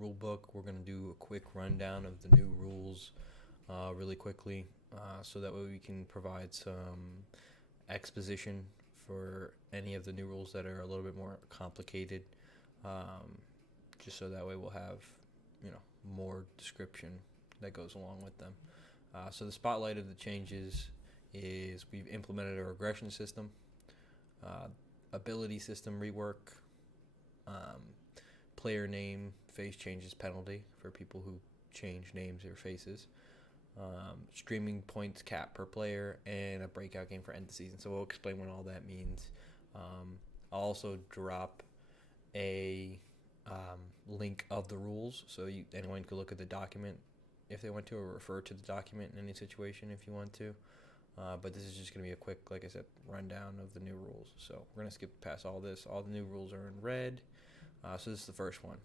rule book. We're going to do a quick rundown of the new rules really quickly so that way we can provide some exposition for any of the new rules that are a little bit more complicated. Just so that way we'll have, more description that goes along with them. So the spotlight of the changes is we've implemented a regression system, ability system rework, player name face changes penalty for people who change names or faces, streaming points cap per player, and a breakout game for end of season. So we'll explain what all that means. I'll also drop a link of the rules so anyone could look at the document if they want to, or refer to the document in any situation if you want to. But this is just going to be a quick, like I said, rundown of the new rules. So we're going to skip past all this. All the new rules are in red. So this is the first one.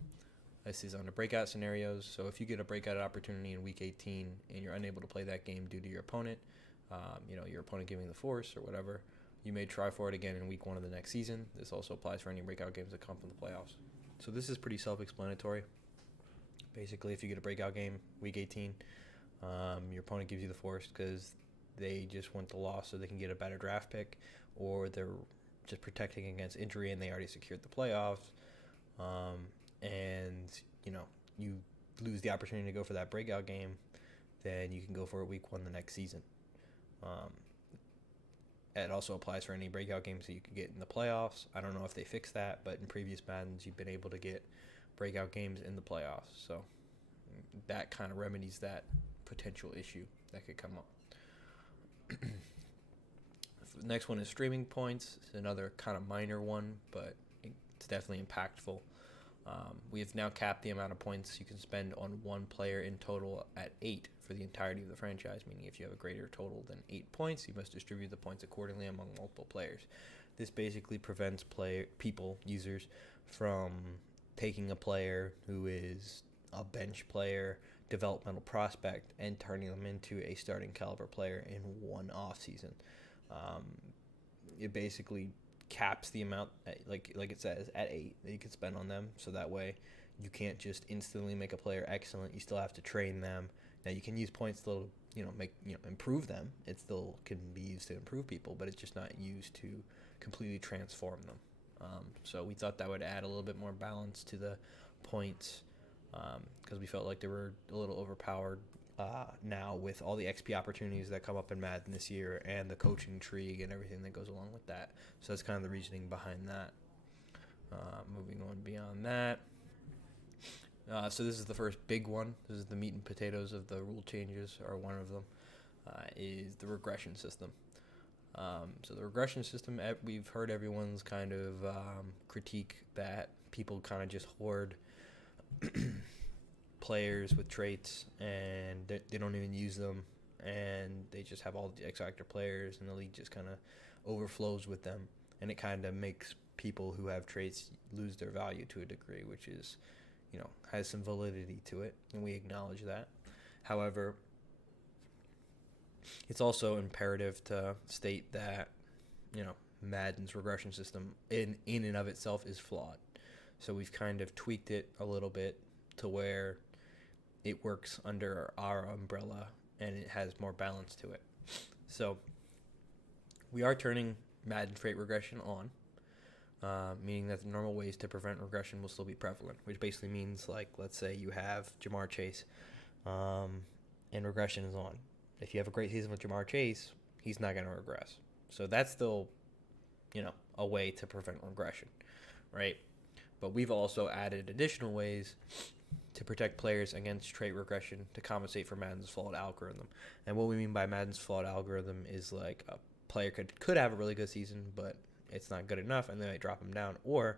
This is on the breakout scenarios. So if you get a breakout opportunity in Week 18 and you're unable to play that game due to your opponent, your opponent giving the force or whatever, you may try for it again in Week 1 of the next season. This also applies for any breakout games that come from the playoffs. So this is pretty self-explanatory. Basically, if you get a breakout game, Week 18, your opponent gives you the force because they just want the loss so they can get a better draft pick, or they're just protecting against injury and they already secured the playoffs, and you lose the opportunity to go for that breakout game, then you can go for it Week 1 the next season. It also applies for any breakout games that you could get in the playoffs. I don't know if they fixed that, but in previous Maddens, you've been able to get breakout games in the playoffs. So that kind of remedies that potential issue that could come up. The next one is streaming points. It's another kind of minor one, but it's definitely impactful. We have now capped the amount of points you can spend on one player in total at 8 for the entirety of the franchise, meaning if you have a greater total than 8 points, you must distribute the points accordingly among multiple players. This basically prevents users, from taking a player who is a bench player, developmental prospect, and turning them into a starting caliber player in one offseason. It basically caps the amount, like it says, at 8 that you can spend on them, so that way you can't just instantly make a player excellent. You still have to train them. Now you can use points to improve them. It still can be used to improve people, but it's just not used to completely transform them. So we thought that would add a little bit more balance to the points, because we felt like they were a little overpowered now with all the XP opportunities that come up in Madden this year and the coaching tree and everything that goes along with that. So that's kind of the reasoning behind that. Moving on beyond that. So this is the first big one. This is the meat and potatoes of the rule changes, or one of them, is the regression system. So the regression system, we've heard everyone's kind of critique that people kind of just hoard players with traits and they don't even use them, and they just have all the X Factor players, and the league just kind of overflows with them, and it kind of makes people who have traits lose their value to a degree, which is, has some validity to it, and we acknowledge that. However, it's also imperative to state that, Madden's regression system in and of itself is flawed. So we've kind of tweaked it a little bit to where it works under our umbrella and it has more balance to it. So we are turning Madden trait regression on, meaning that the normal ways to prevent regression will still be prevalent, which basically means, like, let's say you have Jamar Chase, and regression is on. If you have a great season with Jamar Chase, he's not going to regress. So that's still, a way to prevent regression, right? But we've also added additional ways to protect players against trait regression to compensate for Madden's flawed algorithm. And what we mean by Madden's flawed algorithm is, like, a player could have a really good season, but it's not good enough, and then they drop him down. Or,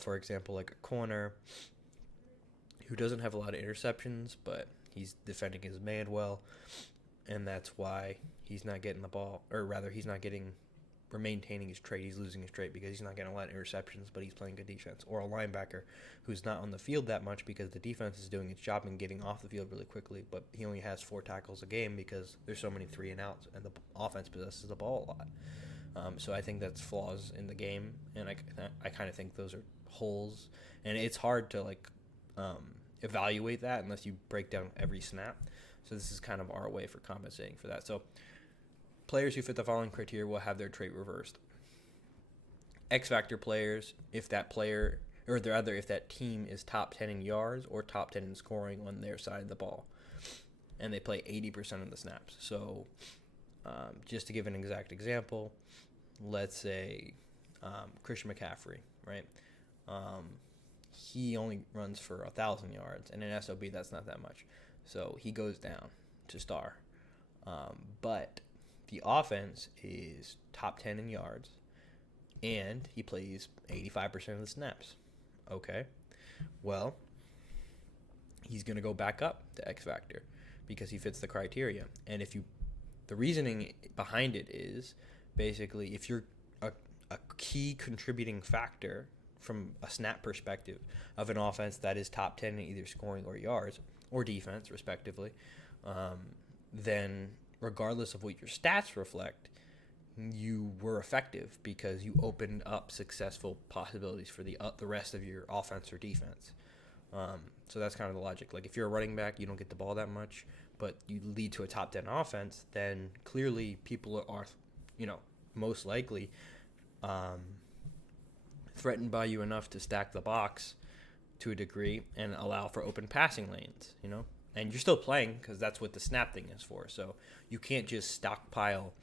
for example, like a corner who doesn't have a lot of interceptions, but he's defending his man well, and that's why he's not getting the ball, or rather he's not maintaining his trait. He's losing his trait because he's not getting a lot of interceptions, but he's playing good defense. Or a linebacker who's not on the field that much because the defense is doing its job and getting off the field really quickly, but he only has 4 tackles a game because there's so many 3 and outs, and the offense possesses the ball a lot. So I think that's flaws in the game, and I kind of think those are holes, and it's hard to evaluate that unless you break down every snap. So this is kind of our way for compensating for that. So players who fit the following criteria will have their trait reversed. X factor players, if that player, or rather if that team is top 10 in yards or top 10 in scoring on their side of the ball, and they play 80% of the snaps. So just to give an exact example, let's say Christian McCaffrey, right? He only runs for 1,000 yards, and in SOB that's not that much. So he goes down to star. But the offense is top 10 in yards, and he plays 85% of the snaps. Okay, well, he's going to go back up to X Factor because he fits the criteria. And the reasoning behind it is basically if you're a key contributing factor from a snap perspective of an offense that is top 10 in either scoring or yards or defense, respectively, then regardless of what your stats reflect, you were effective because you opened up successful possibilities for the rest of your offense or defense. So that's kind of the logic. Like if you're a running back, you don't get the ball that much, but you lead to a top 10 offense, then clearly people are most likely threatened by you enough to stack the box to a degree and allow for open passing lanes, and you're still playing because that's what the snap thing is for. So you can't just stockpile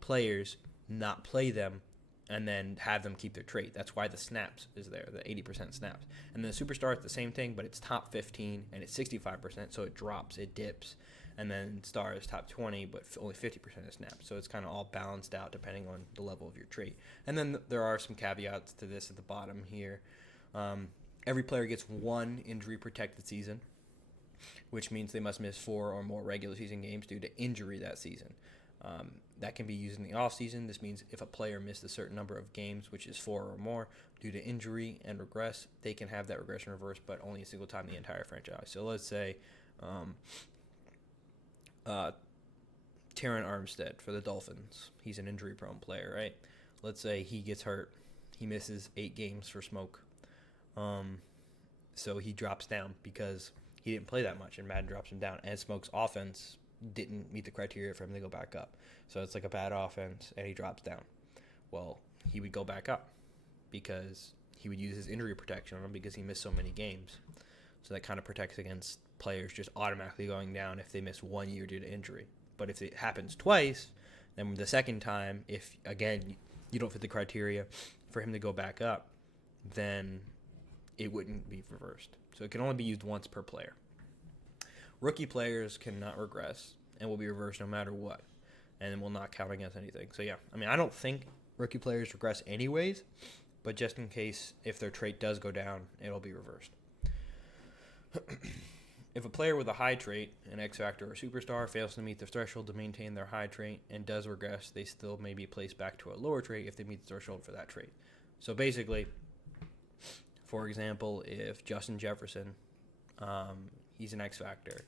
players, not play them, and then have them keep their trait. That's why the snaps is there, the 80% snaps. And then the superstar is the same thing, but it's top 15 and it's 65%, so it drops, it dips. And then star is top 20, but only 50% of snaps. So it's kind of all balanced out depending on the level of your trait. And then there are some caveats to this at the bottom here. Every player gets one injury-protected season, which means they must miss 4 or more regular season games due to injury that season. That can be used in the offseason. This means if a player missed a certain number of games, which is 4 or more, due to injury and regress, they can have that regression reversed, but only a single time in the entire franchise. So let's say Terran Armstead for the Dolphins. He's an injury-prone player, right? Let's say he gets hurt. He misses 8 games for smoke. So he drops down because he didn't play that much, and Madden drops him down. And Smoke's offense didn't meet the criteria for him to go back up. So it's like a bad offense, and he drops down. Well, he would go back up because he would use his injury protection on him because he missed so many games. So that kind of protects against players just automatically going down if they miss 1 year due to injury. But if it happens twice, then the second time, if, again, you don't fit the criteria for him to go back up, then it wouldn't be reversed. So it can only be used once per player. Rookie players cannot regress and will be reversed no matter what, and will not count against anything. So, yeah, I don't think rookie players regress anyways, but just in case if their trait does go down, it'll be reversed. If a player with a high trait, an X Factor or superstar, fails to meet the threshold to maintain their high trait and does regress, they still may be placed back to a lower trait if they meet the threshold for that trait. So basically, for example, if Justin Jefferson, he's an X Factor,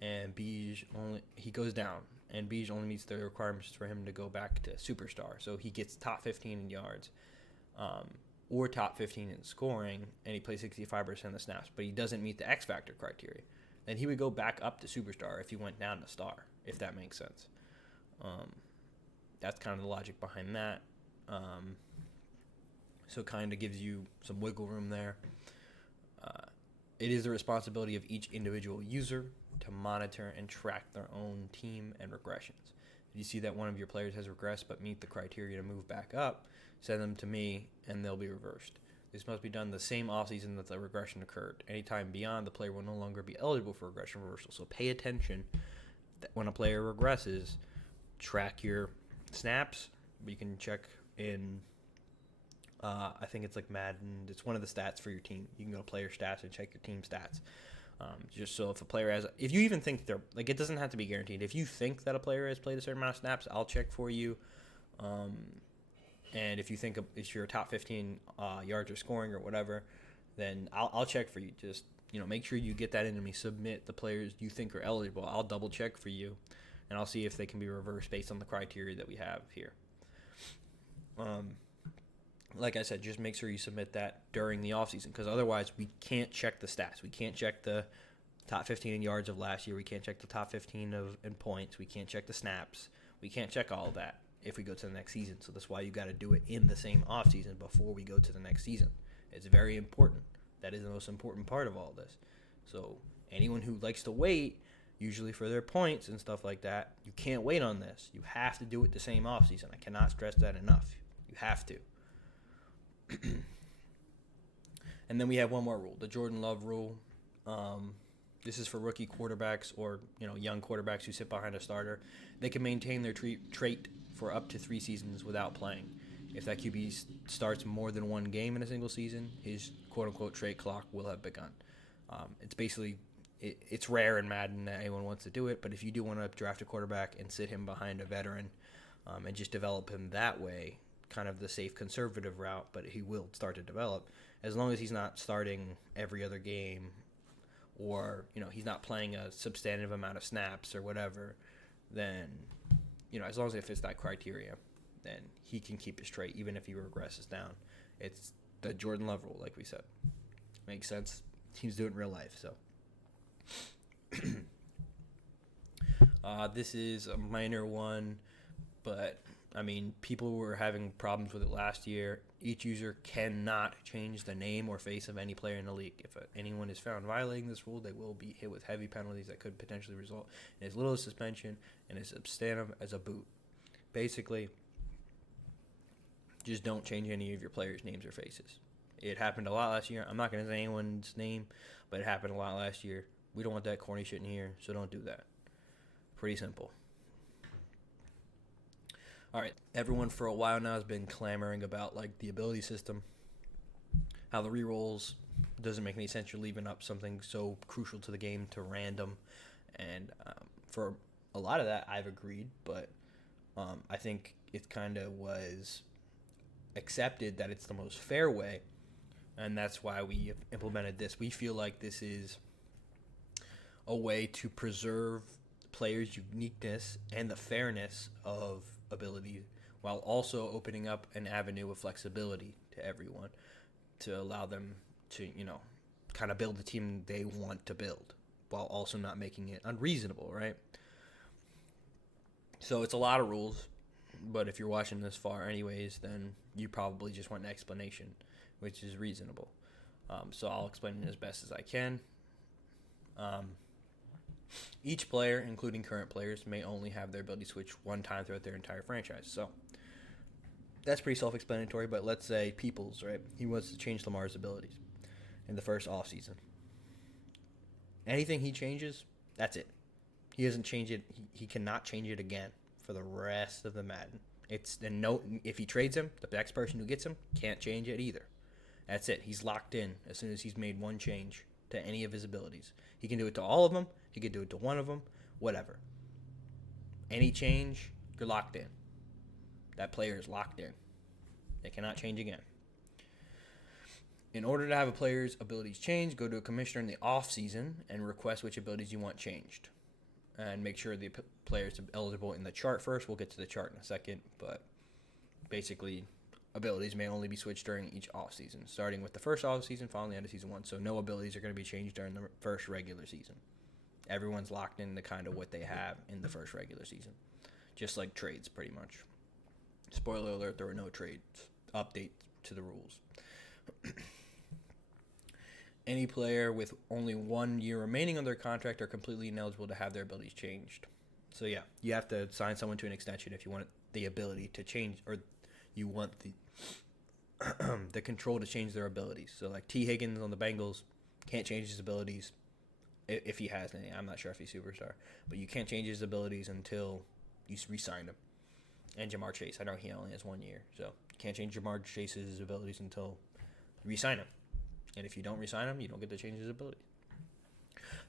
and he goes down, and Beige only meets the requirements for him to go back to superstar. So he gets top 15 in yards, or top 15 in scoring, and he plays 65% of the snaps, but he doesn't meet the X Factor criteria. Then he would go back up to superstar if he went down to star, if that makes sense. That's kind of the logic behind that. So it kind of gives you some wiggle room there. It is the responsibility of each individual user to monitor and track their own team and regressions. If you see that one of your players has regressed but meet the criteria to move back up, send them to me and they'll be reversed. This must be done the same offseason that the regression occurred. Anytime beyond, the player will no longer be eligible for regression reversal. So pay attention that when a player regresses, track your snaps. You can check in, I think it's like Madden. It's one of the stats for your team. You can go to player stats and check your team stats. Just so if a player if you even think they're, like, it doesn't have to be guaranteed. If you think that a player has played a certain amount of snaps, I'll check for you. And if you think it's your top 15 yards or scoring or whatever, then I'll check for you. Just, make sure you get that into me. Submit the players you think are eligible. I'll double check for you, and I'll see if they can be reversed based on the criteria that we have here. like I said, just make sure you submit that during the offseason, because otherwise we can't check the stats. We can't check the top 15 in yards of last year. We can't check the top 15 in points. We can't check the snaps. We can't check all of that if we go to the next season. So that's why you got to do it in the same offseason before we go to the next season. It's very important. That is the most important part of all this. So anyone who likes to wait, usually for their points and stuff like that, you can't wait on this. You have to do it the same offseason. I cannot stress that enough. You have to. And then we have one more rule, the Jordan Love rule. This is for rookie quarterbacks or young quarterbacks who sit behind a starter. They can maintain their trait for up to 3 seasons without playing. If that QB starts more than 1 game in a single season, his quote-unquote trait clock will have begun. It's basically it's rare in Madden that anyone wants to do it, but if you do want to draft a quarterback and sit him behind a veteran and just develop him that way, kind of the safe conservative route, but he will start to develop as long as he's not starting every other game, or he's not playing a substantive amount of snaps or whatever. Then as long as it fits that criteria, then he can keep his trait even if he regresses down. It's the Jordan Love rule, like we said. Makes sense. Teams do it in real life. So this is a minor one, but people were having problems with it last year. Each user cannot change the name or face of any player in the league. If anyone is found violating this rule, they will be hit with heavy penalties that could potentially result in as little as suspension and as substantive as a boot. Basically, just don't change any of your players' names or faces. It happened a lot last year. I'm not going to say anyone's name, but it happened a lot last year. We don't want that corny shit in here, so don't do that. Pretty simple. All right, everyone for a while now has been clamoring about the ability system, how the rerolls doesn't make any sense. You're leaving up something so crucial to the game to random, and for a lot of that, I've agreed, but I think it kind of was accepted that it's the most fair way, and that's why we implemented this. We feel like this is a way to preserve players' uniqueness and the fairness of ability, while also opening up an avenue of flexibility to everyone to allow them to, kind of build the team they want to build, while also not making it unreasonable, right? So it's a lot of rules, but if you're watching this far anyways, then you probably just want an explanation, which is reasonable. So I'll explain it as best as I can. Each player, including current players, may only have their ability switch 1 time throughout their entire franchise. So that's pretty self-explanatory, but let's say Peoples, right? He wants to change Lamar's abilities in the first offseason. Anything he changes, that's it. He doesn't change it. He cannot change it again for the rest of the Madden. If he trades him, the next person who gets him can't change it either. That's it. He's locked in as soon as he's made 1 change to any of his abilities. He can do it to all of them. He can do it to one of them. Whatever. Any change, you're locked in. That player is locked in. They cannot change again. In order to have a player's abilities change, go to a commissioner in the off season and request which abilities you want changed. And make sure the player is eligible in the chart first. We'll get to the chart in a second. But basically, abilities may only be switched during each offseason, starting with the first offseason, following the end of season 1. So no abilities are going to be changed during the first regular season. Everyone's locked into kind of what they have in the first regular season. Just like trades, pretty much. Spoiler alert, there were no trades. Update to the rules. Any player with only 1 year remaining on their contract are completely ineligible to have their abilities changed. So yeah, you have to sign someone to an extension if you want the ability to change, or you want the the control to change their abilities. So like T. Higgins on the Bengals can't change his abilities if he has any. I'm not sure if he's superstar, but you can't change his abilities until you re-sign him. And Jamar Chase, I know he only has 1 year, so you can't change Jamar Chase's abilities until you re-sign him. And if you don't re-sign him, you don't get to change his abilities.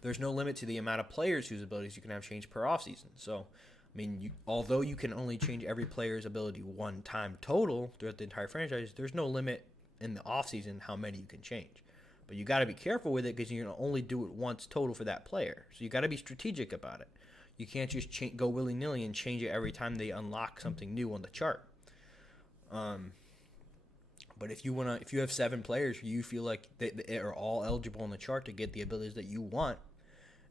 There's no limit to the amount of players whose abilities you can have changed per offseason. So, although you can only change every player's ability 1 time total throughout the entire franchise, there's no limit in the offseason how many you can change. But you got to be careful with it because you're going to only do it once total for that player. So you got to be strategic about it. You can't just go willy-nilly and change it every time they unlock something new on the chart. But if you have 7 players, you feel like they are all eligible on the chart to get the abilities that you want,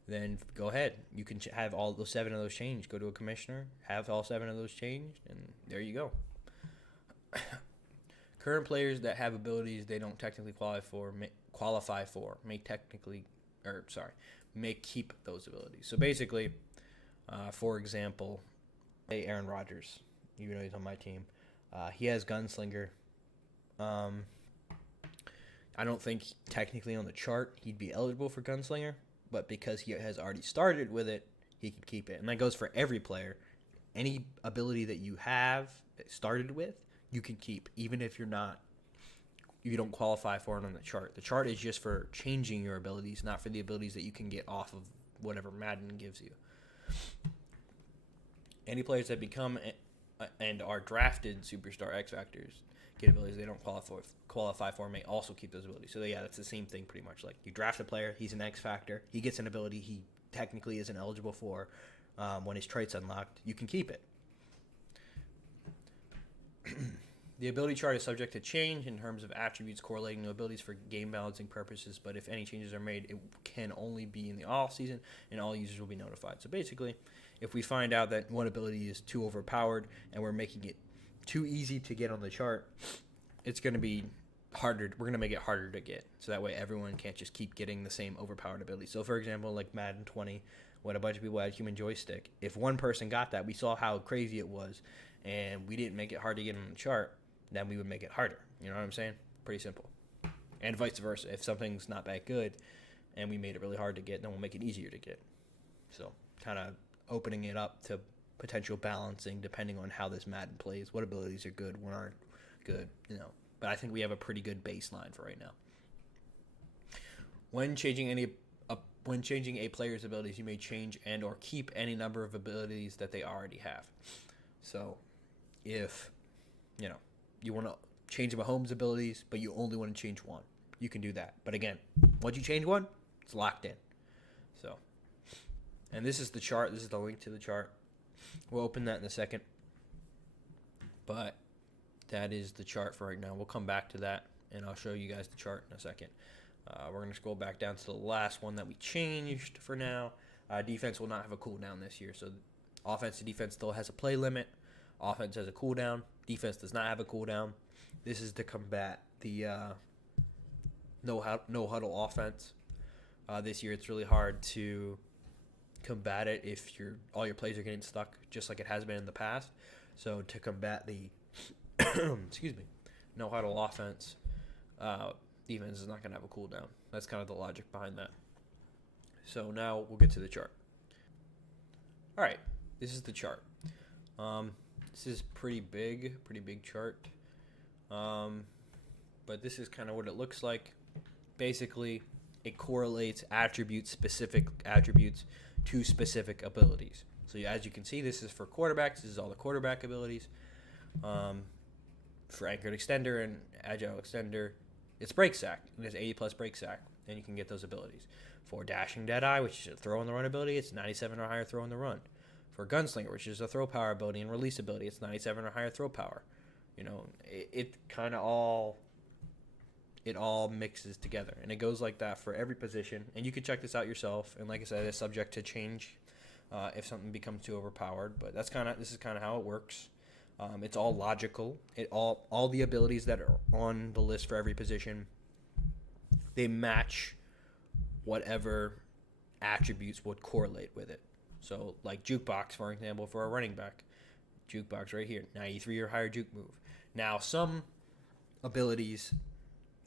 then go ahead. You can have all those 7 of those changed. Go to a commissioner, have all 7 of those changed, and there you go. Current players that have abilities they don't technically qualify for may keep those abilities. So basically, for example, Aaron Rodgers, even though he's on my team, he has Gunslinger. I don't think technically on the chart he'd be eligible for Gunslinger, but because he has already started with it, he can keep it. And that goes for every player. Any ability that you have started with, you can keep, even if you don't qualify for it on the chart. The chart is just for changing your abilities, not for the abilities that you can get off of whatever Madden gives you. Any players that become and are drafted Superstar X Factors get abilities they don't qualify for may also keep those abilities. So yeah, that's the same thing pretty much. Like you draft a player, he's an X Factor, he gets an ability he technically isn't eligible for when his trait's unlocked, you can keep it. The ability chart is subject to change in terms of attributes correlating to abilities for game balancing purposes, but if any changes are made, it can only be in the off season, and all users will be notified. So basically, if we find out that one ability is too overpowered and we're making it too easy to get on the chart, it's going to be harder. We're going to make it harder to get, so that way everyone can't just keep getting the same overpowered ability. So for example, like Madden 20, when a bunch of people had human joystick, if one person got that, we saw how crazy it was, and we didn't make it hard to get on the chart, then we would make it harder. You know what I'm saying? Pretty simple. And vice versa. If something's not that good and we made it really hard to get, then we'll make it easier to get. So kind of opening it up to potential balancing depending on how this Madden plays, what abilities are good, what aren't good, you know. But I think we have a pretty good baseline for right now. When changing a player's abilities, you may change and or keep any number of abilities that they already have. So if, you know, you want to change Mahomes' abilities, but you only want to change one, you can do that. But again, once you change one, it's locked in. So, and this is the chart. This is the link to the chart. We'll open that in a second. But that is the chart for right now. We'll come back to that, and I'll show you guys the chart in a second. We're going to scroll back down to the last one that we changed for now. Defense will not have a cooldown this year. So offense to defense still has a play limit. Offense has a cooldown. Defense does not have a cooldown. This is to combat the no huddle offense. This year, it's really hard to combat it if all your plays are getting stuck, just like it has been in the past. So to combat the no huddle offense, defense is not going to have a cooldown. That's kind of the logic behind that. So now we'll get to the chart. All right, this is the chart. This is pretty big chart. But this is kind of what it looks like. Basically, it correlates specific attributes to specific abilities. So as you can see, this is for quarterbacks. This is all the quarterback abilities. For anchored extender and agile extender, it's break sack. It has 80 plus break sack, and you can get those abilities. For dashing deadeye, which is a throw on the run ability, it's 97 or higher throw on the run. For gunslinger, which is a throw power ability and release ability, it's 97 or higher throw power. You know, it kind of all mixes together, and it goes like that for every position. And you can check this out yourself. And like I said, it's subject to change if something becomes too overpowered. But this is kind of how it works. It's all logical. All the abilities that are on the list for every position, they match whatever attributes would correlate with it. So like jukebox, for example, for a running back, jukebox right here, 93 or higher juke move. Now some abilities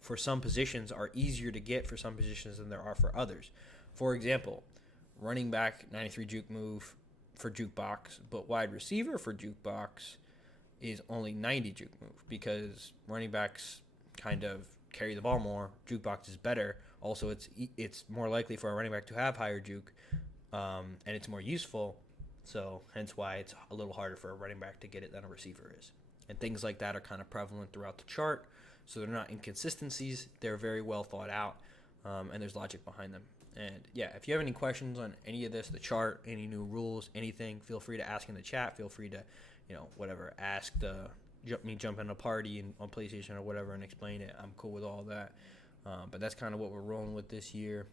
for some positions are easier to get for some positions than there are for others. For example, running back, 93 juke move for jukebox, but wide receiver for jukebox is only 90 juke move because running backs kind of carry the ball more. Jukebox is better. Also, it's more likely for a running back to have higher juke, and it's more useful. So hence why it's a little harder for a running back to get it than a receiver is. And things like that are kind of prevalent throughout the chart. So they're not inconsistencies. They're very well thought out, and there's logic behind them. And yeah, if you have any questions on any of this, the chart, any new rules, anything, feel free to ask in the chat. Feel free to, whatever, ask the me jump in a party and on PlayStation or whatever and explain it, I'm cool with all that. But that's kind of what we're rolling with this year.